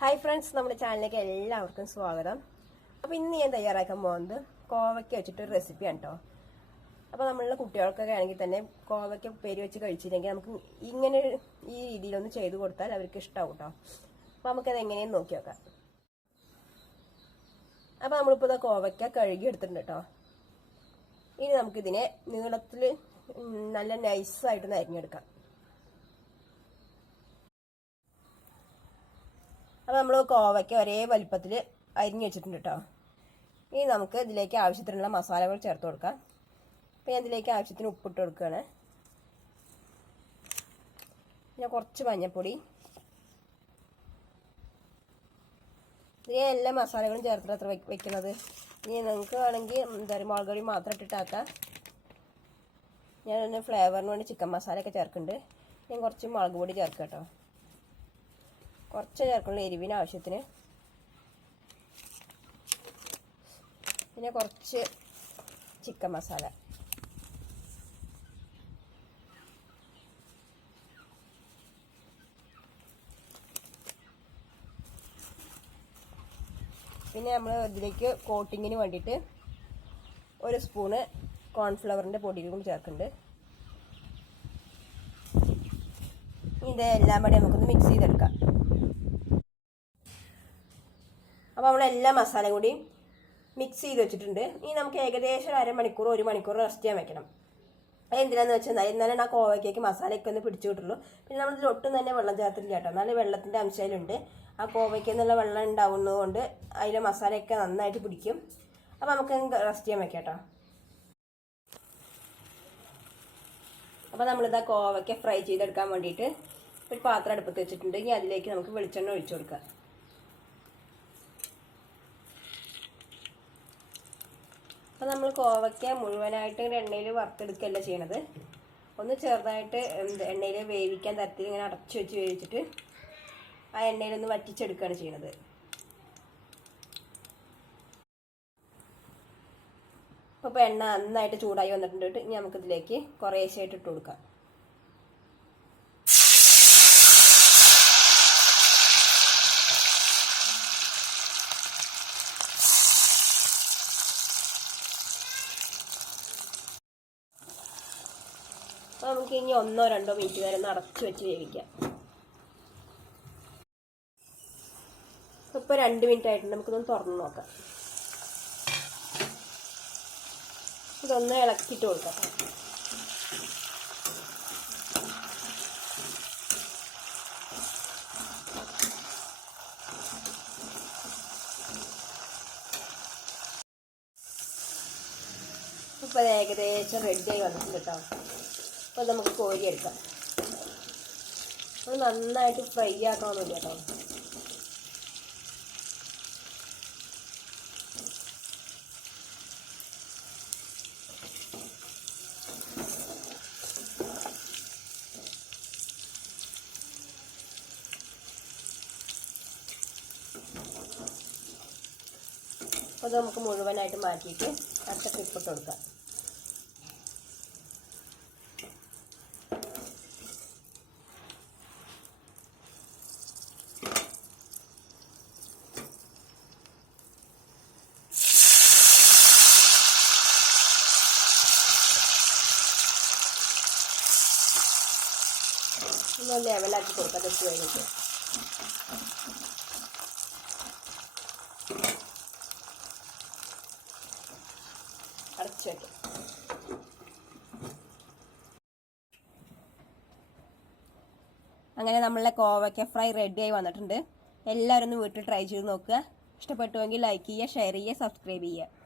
Hi friends നമ്മുടെ ചാനലിലേക്ക് എല്ലാവർക്കും സ്വാഗതം. അപ്പോൾ ഇന്ന് ഞാൻ തയ്യാറാക്കാൻ പോകുന്നത് കോവയ്ക്ക വെച്ചിട്ടൊരു റെസിപ്പിയാണ് കേട്ടോ അപ്പോൾ നമ്മളുടെ കുട്ടികൾക്കൊക്കെ ആണെങ്കിൽ തന്നെ കോവയ്ക്ക പേര് വെച്ച് കഴിച്ചില്ലെങ്കിൽ നമുക്ക് ഇങ്ങനെ ഈ രീതിയിലൊന്ന് ചെയ്തു കൊടുത്താൽ അവർക്ക് ഇഷ്ടമാവും കേട്ടോ അപ്പോൾ നമുക്കത് എങ്ങനെയെന്ന് നോക്കി നോക്കാം. അപ്പോൾ നമ്മളിപ്പോൾ ഇതാ കോവയ്ക്ക കഴുകി എടുത്തിട്ടുണ്ട് കേട്ടോ ഇനി നമുക്കിതിനെ നീളത്തിൽ നല്ല നൈസായിട്ടൊന്ന് അരിഞ്ഞെടുക്കാം. അപ്പോൾ നമ്മൾ കോവയ്ക്ക് ഒരേ വലിപ്പത്തിൽ അരിഞ്ഞു വെച്ചിട്ടുണ്ട് കേട്ടോ ഇനി നമുക്ക് ഇതിലേക്ക് ആവശ്യത്തിനുള്ള മസാലകൾ ചേർത്ത് കൊടുക്കാം. അപ്പോൾ ഞാൻ ഇതിലേക്ക് ആവശ്യത്തിന് ഉപ്പിട്ട് കൊടുക്കുകയാണ് പിന്നെ കുറച്ച് മഞ്ഞൾപ്പൊടി ഇതിലെ എല്ലാ മസാലകളും ചേർത്തിട്ട് അത്ര വെക്കുന്നത്. ഇനി നിങ്ങൾക്ക് വേണമെങ്കിൽ എന്താ പറയുക മുളക് പൊടി മാത്രം ഇട്ടിട്ടാക്കാം ഞാനൊന്ന് ഫ്ലേവറിന് വേണ്ടി ചിക്കൻ മസാലയൊക്കെ ചേർക്കുന്നുണ്ട്. ഞാൻ കുറച്ച് മുളക് പൊടി ചേർക്കാം കേട്ടോ കുറച്ച് ചേർക്കുള്ളൂ എരിവിന് ആവശ്യത്തിന്. പിന്നെ കുറച്ച് ചിക്കൻ മസാല. പിന്നെ നമ്മൾ ഇതിലേക്ക് കോട്ടിങ്ങിന് വേണ്ടിയിട്ട് ഒരു സ്പൂണ് കോൺഫ്ലവറിന്റെ പൊടിയും കൂടി ചേർക്കുന്നുണ്ട്. ഇതെല്ലാം കൂടി നമുക്കൊന്ന് മിക്സ് ചെയ്തെടുക്കാം. അപ്പോൾ നമ്മൾ എല്ലാ മസാലയും കൂടി മിക്സ് ചെയ്ത് വെച്ചിട്ടുണ്ട്. ഇനി നമുക്ക് ഏകദേശം അരമണിക്കൂർ ഒരു മണിക്കൂർ റെസ്റ്റ് ചെയ്യാൻ വെക്കണം. എന്തിനാന്ന് വെച്ചാൽ എന്നാലും ആ കോവയ്ക്കേക്ക് മസാലയൊക്കെ ഒന്ന് പിടിച്ചു കിട്ടുള്ളൂ പിന്നെ നമ്മളിത് ഒട്ടും തന്നെ വെള്ളം ചേർത്തില്ല കേട്ടോ. നല്ല വെള്ളത്തിന്റെ അംശയിലുണ്ട്. ആ കോവയ്ക്ക് എന്നുള്ള വെള്ളം ഉണ്ടാവുന്നതുകൊണ്ട് അതിലെ മസാലയൊക്കെ നന്നായിട്ട് പിടിക്കും. അപ്പോൾ നമുക്ക് റെസ്റ്റ് ചെയ്യാൻ വെക്കാം കേട്ടോ. അപ്പോൾ നമ്മളിതാ കോവയ്ക്ക ഫ്രൈ ചെയ്തെടുക്കാൻ വേണ്ടിയിട്ട് ഒരു പാത്രം അടുപ്പത്ത് വെച്ചിട്ടുണ്ട്. ഇനി അതിലേക്ക് നമുക്ക് വെളിച്ചെണ്ണ ഒഴിച്ചു കൊടുക്കാം. അപ്പോൾ നമ്മൾ കോവയ്ക്ക മുഴുവനായിട്ട് എണ്ണയിൽ വറുത്തെടുക്കുകയല്ല ചെയ്യണത്? ഒന്ന് ചെറുതായിട്ട് എണ്ണയിൽ വേവിക്കാൻ തരത്തിൽ ഇങ്ങനെ അടച്ചു വെച്ച് വേവിച്ചിട്ട് ആ എണ്ണയിലൊന്ന് വറ്റിച്ചെടുക്കുകയാണ് ചെയ്യണത്. അപ്പോൾ എണ്ണ നന്നായിട്ട് ചൂടായി വന്നിട്ടുണ്ട് ഇനി നമുക്കിതിലേക്ക് കുറേശ്ശായിട്ട് ഇട്ട് കൊടുക്കാം. അപ്പോൾ നമുക്ക് ഇനി ഒന്നോ രണ്ടോ മിനിറ്റ് വരെ നിറച്ച് വെച്ച് വേവിക്കാം. ഇപ്പോൾ രണ്ട് മിനിറ്റ് ആയിട്ടുണ്ട്. നമുക്കൊന്ന് തുറന്ന് നോക്കാം. ഇതൊന്ന് ഇളക്കിയിട്ട് കൊടുക്കാം. ഇപ്പോൾ ഏകദേശം റെഡിയായി വന്നിട്ടുണ്ട് കേട്ടോ അപ്പോൾ നമുക്ക് കോരിയെടുക്കാം അത് നന്നായിട്ട് ഫ്രൈ ആക്കണമെന്നില്ല കേട്ടോ. അപ്പോൾ നമുക്ക് മുഴുവനായിട്ട് മാറ്റിയിട്ട് അടുത്ത ട്രിപ്പ് ഇട്ട് കൊടുക്കാം. ഒന്ന് ലെവലാക്കി കൊടുക്കാം തെറ്റ് കഴിഞ്ഞിട്ട് അടച്ചു വയ്ക്കാം അങ്ങനെ നമ്മളെ കോവയ്ക്ക ഫ്രൈ റെഡി ആയി വന്നിട്ടുണ്ട്. എല്ലാവരും ഒന്ന് വീട്ടിൽ ട്രൈ ചെയ്ത് നോക്കുക. ഇഷ്ടപ്പെട്ടുവെങ്കിൽ ലൈക്ക് ചെയ്യുക ഷെയർ ചെയ്യുക സബ്സ്ക്രൈബ് ചെയ്യുക.